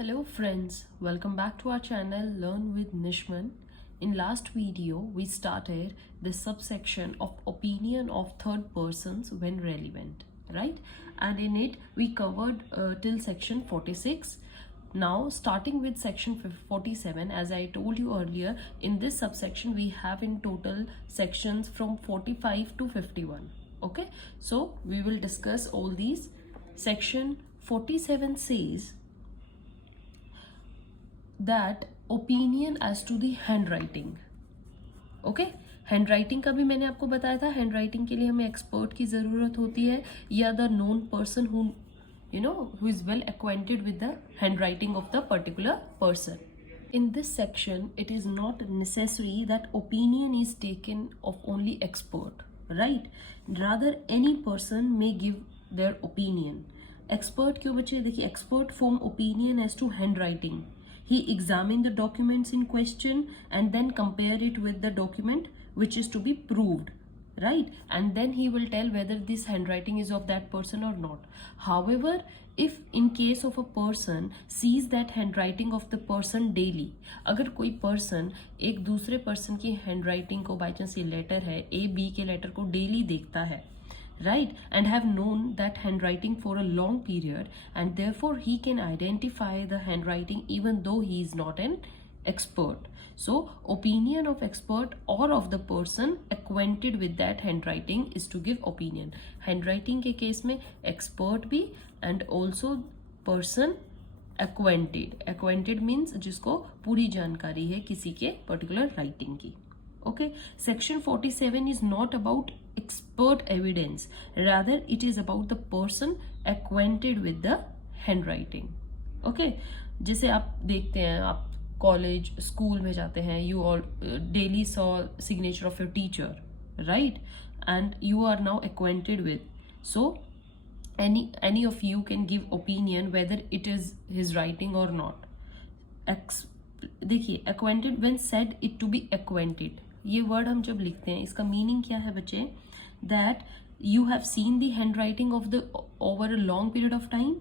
Hello friends, welcome back to our channel Learn with Nishman. In last video, we started the subsection of opinion of third persons when relevant, right? And in it, we covered till section 46. Now, starting with section 47, as I told you earlier, in this subsection, we have in total sections from 45 to 51. Okay, so we will discuss all these. Section 47 says that opinion as to the handwriting. Okay handwriting का भी मैंने आपको बताया था. Handwriting के लिए हमें expert की ज़रूरत होती है या the known person who who is well acquainted with the handwriting of the particular person. In this section, it is not necessary that opinion is taken of only expert, right? Rather, any person may give their opinion. Expert क्यों बच्चे? देखिए, expert form opinion as to handwriting. He examined the documents in question and then compare it with the document which is to be proved, right? And then he will tell whether this handwriting is of that person or not. However, if in case of a person sees that handwriting of the person daily, अगर कोई person एक दूसरे person की handwriting को by chance ये letter है A B के letter को daily देखता है, right, and have known that handwriting for a long period, and therefore he can identify the handwriting even though he is not an expert. So opinion of expert or of the person acquainted with that handwriting is to give opinion. Handwriting के case में expert भी and also person acquainted means जिसको पूरी जानकारी है किसी के particular writing की. Okay, section 47 is not about expert evidence, rather it is about the person acquainted with the handwriting. Okay, जैसे आप देखते हैं, आप कॉलेज स्कूल में जाते हैं, you all daily saw signature of your teacher, right? And you are now acquainted with, so any of you can give opinion whether it is his writing or not. देखिए, acquainted when said it to be acquainted, ये word हम जब लिखते हैं इसका meaning क्या है बच्चे? That you have seen the handwriting of the over a long period of time.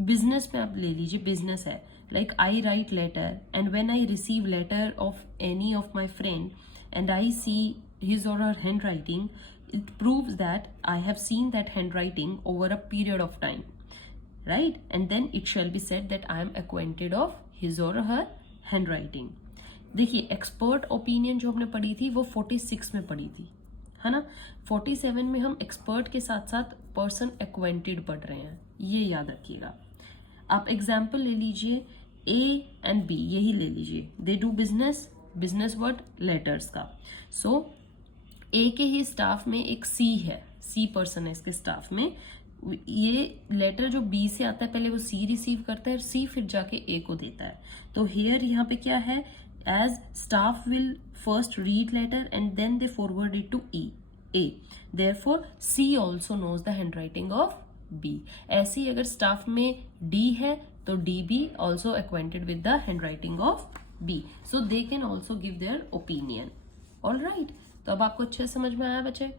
Business में आप ले लीजिए, बिजनेस है, like I write letter and when I receive letter of any of my friend and I see his or her handwriting, it proves that I have seen that handwriting over a period of time, right? And then it shall be said that I am acquainted of his or her handwriting. देखिए, expert opinion जो हमने पढ़ी थी वो 46 में पढ़ी थी, है ना. 47 में हम एक्सपर्ट के साथ साथ पर्सन एक्वेंटेड पढ़ रहे हैं, ये याद रखिएगा. आप एग्जाम्पल ले लीजिए, ए एंड बी, यही ले लीजिए. They do business word letters का. सो ए के ही स्टाफ में एक सी है, सी पर्सन है इसके स्टाफ में. ये लेटर जो बी से आता है पहले वो सी रिसीव करता है, सी फिर जाके ए को देता है. तो हेयर यहाँ पे क्या है? as staff will first read letter and then they forward it to A. Therefore, C also knows the handwriting of B. ऐसे ही अगर staff में D है तो D भी also acquainted with the handwriting of B. So they can also give their opinion. All right. तो अब आपको अच्छे समझ में आया बच्चे.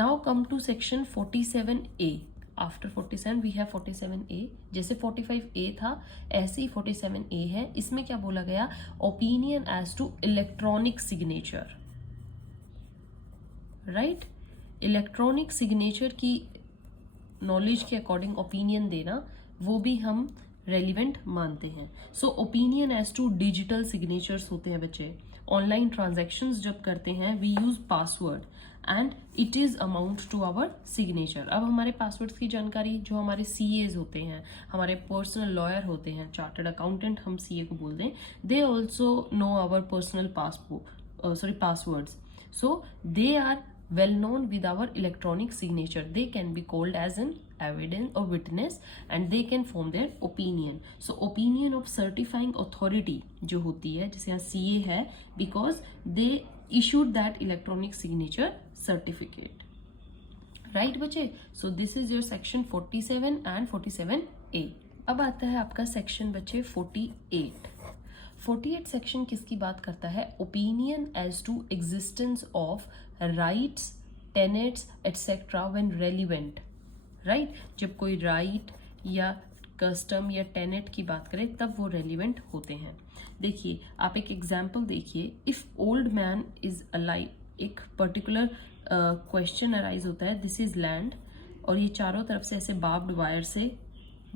Now come to section 47A. After 47 we have 47A. जैसे 45A था ऐसे ही 47A है. इसमें क्या बोला गया? Opinion as to electronic signature, right. Electronic signature की नॉलेज के अकॉर्डिंग ओपिनियन देना वो भी हम रेलिवेंट मानते हैं. So opinion as to digital signatures होते हैं बच्चे. ऑनलाइन ट्रांजैक्शंस जब करते हैं we use password and it is amount to our signature. अब हमारे पासवर्ड्स की जानकारी जो हमारे CAs होते हैं, हमारे पर्सनल लॉयर होते हैं, चार्टर्ड अकाउंटेंट हम CA को बोलते हैं, they also know our personal passwords. So they are well known with our electronic signature. They can be called as an evidence or witness and they can form their opinion. So opinion of certifying authority जो होती है, जैसे यहाँ CA है, because they issued that electronic signature certificate, right बच्चे? So this is your section 47 and 47A. अब आता है आपका सेक्शन बच्चे 48. 48 सेक्शन किसकी बात करता है? Opinion as to existence of rights, tenets etcetera when relevant, right. जब कोई राइट या कस्टम या टेनेट की बात करें तब वो रेलिवेंट होते हैं। देखिए आप एक एग्जाम्पल देखिए, if old man is alive, एक पर्टिकुलर क्वेश्चन अराइज होता है, दिस इज लैंड और ये चारों तरफ से ऐसे बार्ब्ड वायर से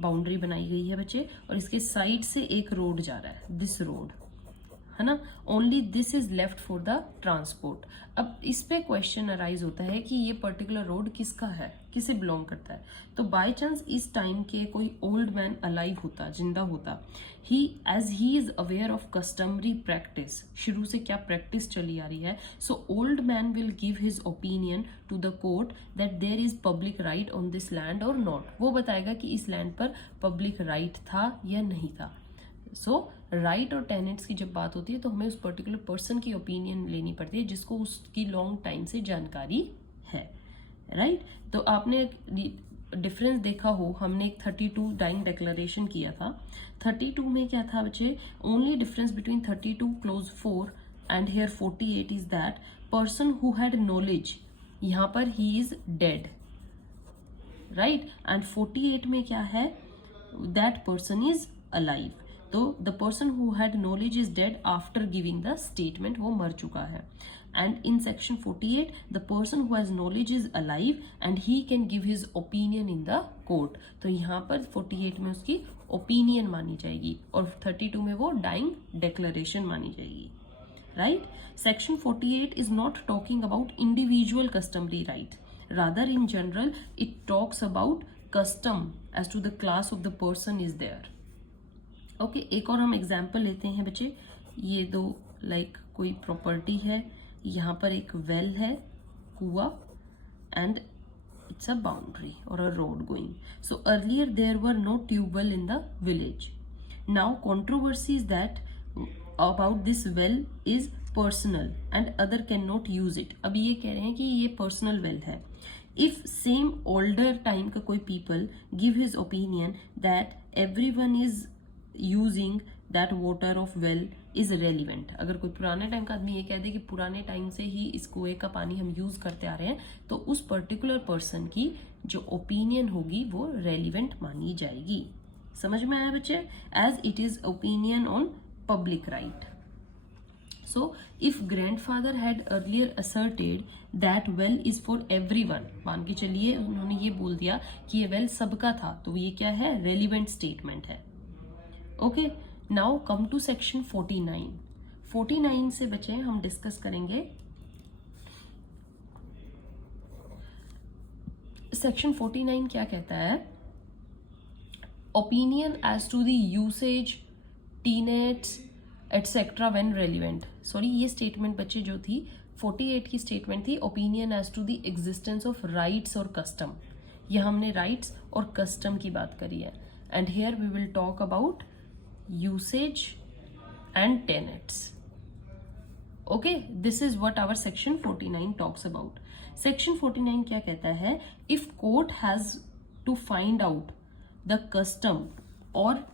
बाउंड्री बनाई गई है बच्चे, और इसके साइड से एक रोड जा रहा है, दिस रोड है ना, only this is left for the transport. अब इस पे क्वेश्चन अराइज होता है कि ये पर्टिकुलर रोड किसका है, किसे बिलोंग करता है। तो बाय चांस इस टाइम के कोई ओल्ड मैन अलाइव होता, जिंदा होता, he as he is aware of customary practice, शुरू से क्या प्रैक्टिस चली आ रही है, so old man will give his opinion to the court that there is public right on this land or not. वो बताएगा कि इस लैंड पर पब्लिक राइट था या नहीं था। सो राइट और टेनेंट्स की जब बात होती है तो हमें उस पर्टिकुलर पर्सन की ओपिनियन लेनी पड़ती है जिसको उसकी लॉन्ग टाइम से जानकारी है, राइट। तो आपने डिफरेंस देखा हो, हमने एक 32 डाइंग डिक्लेरेशन किया था। 32 में क्या था बच्चे, only difference between 32 clause 4 and here 48 is that person who had knowledge, यहाँ पर ही इज डेड, राइट, एंड 48 में क्या है, दैट पर्सन इज अलाइव। तो the person who had knowledge is dead after giving the statement, वो मर चुका है। And in section 48 the person who has knowledge is alive and he can give his opinion in the court. तो यहाँ पर 48 में उसकी ओपिनियन मानी जाएगी और 32 में वो डाइंग डिक्लेरेशन मानी जाएगी, right. Section 48 is not talking about individual customary right, rather in general it talks about custom as to the class of the person is there। Okay, एक और हम एग्जाम्पल लेते हैं बच्चे। ये दो लाइक कोई प्रॉपर्टी है, यहाँ पर एक वेल है, कुआ, and it's a boundary or a road going. So earlier there were no tubewell in the village. Now controversy is that about this well is personal and other can not use it. अब ये कह रहे हैं कि ये personal well है। If same older time का कोई people give his opinion that everyone is using that water of well is relevant, अगर कोई पुराने टाइम का आदमी ये कह दे कि पुराने टाइम से ही इस कुएं का पानी हम यूज करते आ रहे हैं, तो उस पर्टिकुलर पर्सन की जो ओपिनियन होगी वो रेलिवेंट मानी जाएगी। समझ में आया बच्चे, as it is opinion on public right. So, if grandfather had earlier asserted that well is for everyone, मान के चलिए उन्होंने ये बोल दिया कि ये well सबका था, तो ये क्या है, relevant statement है। Okay, now come to section 49। 49 से बचे हम डिस्कस करेंगे। सेक्शन 49 क्या कहता है, opinion as to the usages, tenets etcetera when relevant. Sorry, ये स्टेटमेंट बच्चे जो थी 48 की स्टेटमेंट थी, opinion as to the existence of rights और कस्टम। यह हमने राइट्स और कस्टम की बात करी है, and here we will talk about usage and tenets. Okay, this is what our section 49 talks about. Section 49 क्या कहता है, if court has to find out the custom और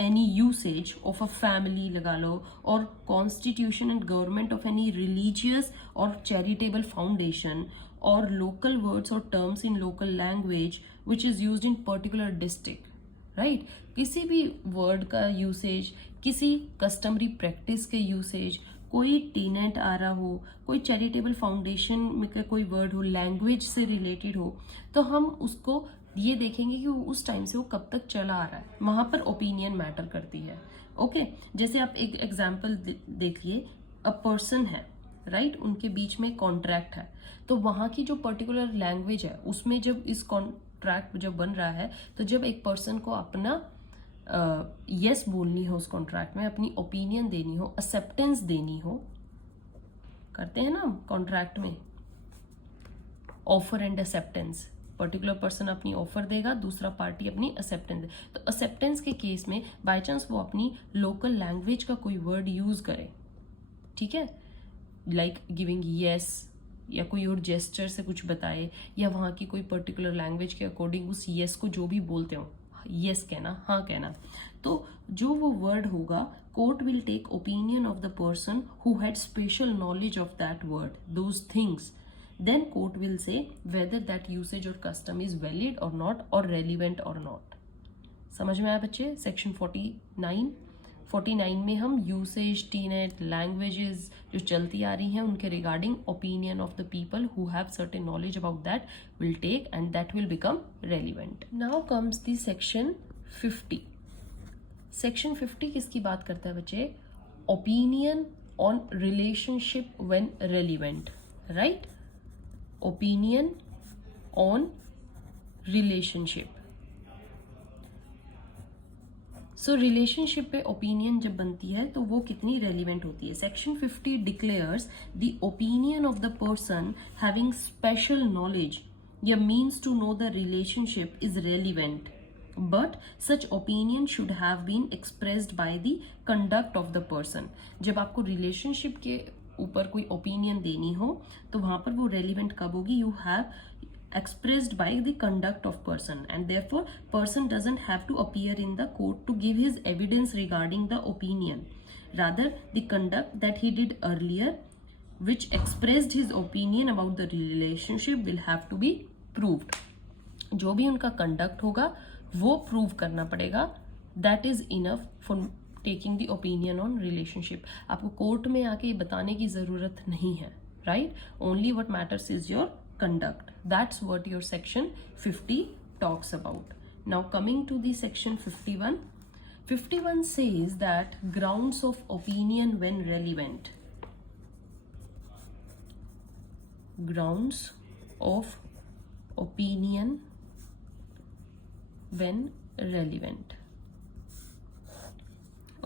any usage of a family लगा लो, or constitution and government of any religious or charitable foundation, or local words or terms in local language which is used in particular district, right। किसी भी word का usage, किसी customary practice के usage, कोई टीनेंट आ रहा हो, कोई चैरिटेबल फाउंडेशन में का कोई वर्ड हो, लैंग्वेज से रिलेटेड हो, तो हम उसको ये देखेंगे कि उस टाइम से वो कब तक चला आ रहा है, वहां पर ओपिनियन मैटर करती है। ओके, जैसे आप एक एग्जांपल देखिए, अ पर्सन है, राइट, उनके बीच में कॉन्ट्रैक्ट है, तो वहां की जो पर्टिकुलर लैंग्वेज है उसमें जब इस कॉन्ट्रैक्ट जब बन रहा है, तो जब एक पर्सन को अपना यस बोलनी हो उस कॉन्ट्रैक्ट में, अपनी ओपिनियन देनी हो, एक्सेप्टेंस देनी हो, करते हैं ना कॉन्ट्रैक्ट में offer and acceptance, particular person अपनी ऑफर देगा, दूसरा पार्टी अपनी एक्सेप्टेंस दे। तो एक्सेप्टेंस के केस में बाय चांस वो अपनी लोकल लैंग्वेज का कोई वर्ड यूज करे, ठीक है, लाइक गिविंग यस, या कोई और जेस्चर से कुछ बताए, या वहाँ की कोई पर्टिकुलर लैंग्वेज के अकॉर्डिंग उस यस को जो भी बोलते हो, यस कहना, हाँ कहना, तो जो वो वर्ड होगा, court will take opinion of the person who had special knowledge of that word, those things, then court will say whether that usage or custom is valid or not or relevant or not। समझ में आया बच्चे? Section 49 में हम usage, टीनेट, languages जो चलती आ रही हैं उनके regarding opinion of the people who have certain knowledge about that will take and that will become relevant. Now comes the section 50. Section 50 किसकी बात करता है बच्चे? Opinion on relationship when relevant, right? Opinion on relationship. So relationship पे opinion जब बनती है तो वो कितनी रेलिवेंट होती है? Section 50 declares the opinion of the person having special knowledge या means to know the relationship is relevant, but such opinion should have been expressed by the conduct of the person. जब आपको relationship के ऊपर कोई opinion देनी हो तो वहां पर वो रेलिवेंट कब होगी? You have expressed by the conduct of person, and therefore person doesn't have to appear in the court to give his evidence regarding the opinion. Rather, the conduct that he did earlier which expressed his opinion about the relationship will have to be proved. जो भी उनका conduct होगा वो prove करना पड़ेगा. That is enough for taking the opinion on relationship. आपको court में आके बताने की जरूरत नहीं है, right? Only what matters is your conduct. That's what your section 50 talks about. Now coming to the section 51. 51 says that grounds of opinion when relevant. Grounds of opinion when relevant.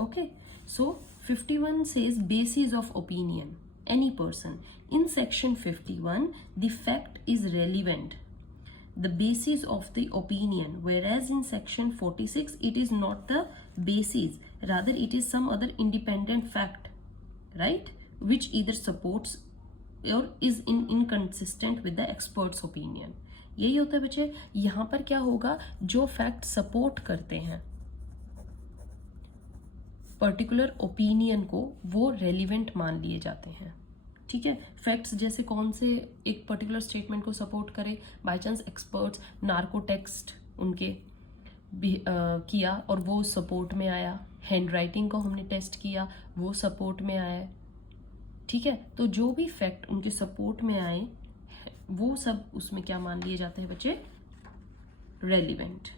Okay, so 51 says basis of opinion. Any person. In section 51, the fact is relevant, the basis of the opinion, whereas in section 46, it is not the basis, rather it is some other independent fact, right, which either supports or is inconsistent with the expert's opinion. यही होता है बच्चे. यहाँ पर क्या होगा? जो fact support करते हैं पर्टिकुलर ओपिनियन को वो रेलिवेंट मान लिए जाते हैं. ठीक है, फैक्ट्स जैसे कौन से एक पर्टिकुलर स्टेटमेंट को सपोर्ट करे? By chance experts narco text उनके किया और वो सपोर्ट में आया. हैंड राइटिंग को हमने टेस्ट किया, वो सपोर्ट में आया. ठीक है, तो जो भी फैक्ट उनके सपोर्ट में आए वो सब उसमें क्या मान लिए जाते हैं बच्चे? Relevant,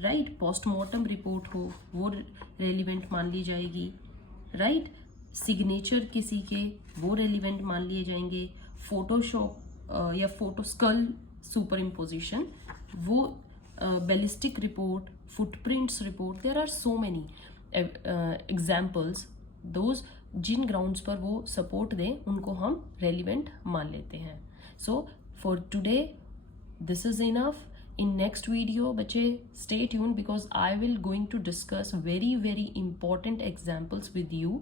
right? पोस्टमार्टम रिपोर्ट हो वो रेलिवेंट मान ली जाएगी, राइट? सिग्नेचर किसी के वो रेलिवेंट मान लिए जाएंगे. फोटोशॉप या फोटो स्कल सुपर इम्पोजिशन, वो ballistic report, footprints report. There are so many examples. Those जिन ग्राउंड्स पर वो सपोर्ट दें उनको हम रेलिवेंट मान लेते हैं. So for today this is enough. In next video बच्चे stay tuned because I will going to discuss very important examples with you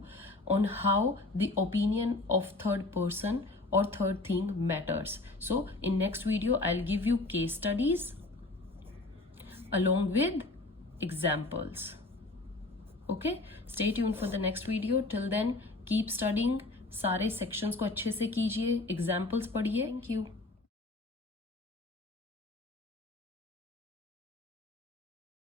on how the opinion of third person or third thing matters. So in next video I'll give you case studies along with examples. Okay, stay tuned for the next video. Till then keep studying. सारे sections को अच्छे से कीजिए, examples पढ़िए. Thank you.